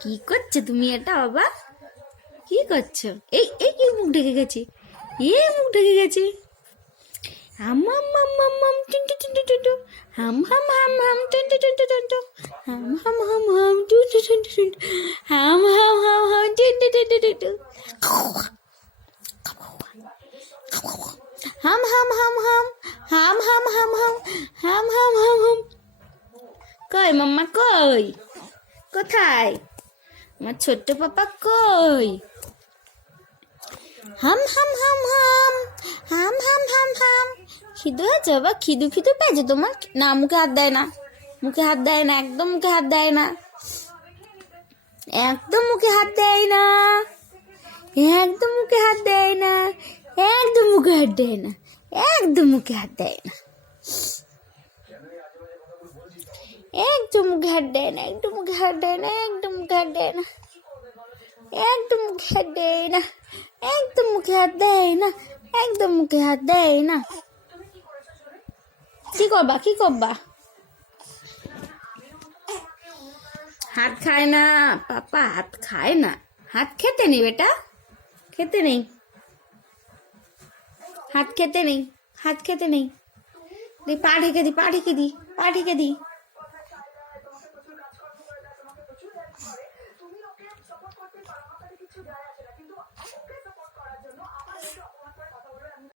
কি করছো তুমি এটা বাবা? কি করছো? এই এই কি মুখ ঢেকে গেছে? মুখ ঢেকে গেছে। হাম হাম হাম হাম হাম টিন্টু টিন্টু টিন্টু, হাম হাম হাম হাম টিন্টু টিন্টু টিন্টু, হাম হাম হাম হাম টিন্টু টিন্টু টিন্টু, হাম হাম হাম হাম টিন্টু টিন্টু টিন্টু, হাম হাম হাম হাম হাম হাম হাম হাম হাম হাম হাম হাম। কই মাম্মা কই? কোথায় আমার ছোট্ট পাপা কই? হাম হাম হাম হাম হাম হাম হাম হাম। খিদে হয়েছে বাবা? খিদু পেয়েছে তোমার? না, মুখে হাত দেয় না, মুখে হাত দেয় না, একদম মুখে হাত দেয় না, একদম মুখে হাত দেয় না, একদম মুখে হাত দেয় না, একদম মুখে হাত দেয় না, একদম মুখে হাত দেয় না, একদম মুখে হাত দেয় না, একদম মুখে হাত দেয় না, একদম মুখে হাত দেয় না, একদম মুখে হাত দেয় না, একদম মুখে হাত দেয় না, একদম মুখে হাত দেয় না। কি করবা, কি করবা? হাত খায় না পাপা, হাত খায় না। হাত খেতে নেই বেটা, খেতে নেই, হাত খেতে নেই, হাত খেতে নেই। পা ঢেকে দি, পা ঢেকে দি, পা ঢেকে দি।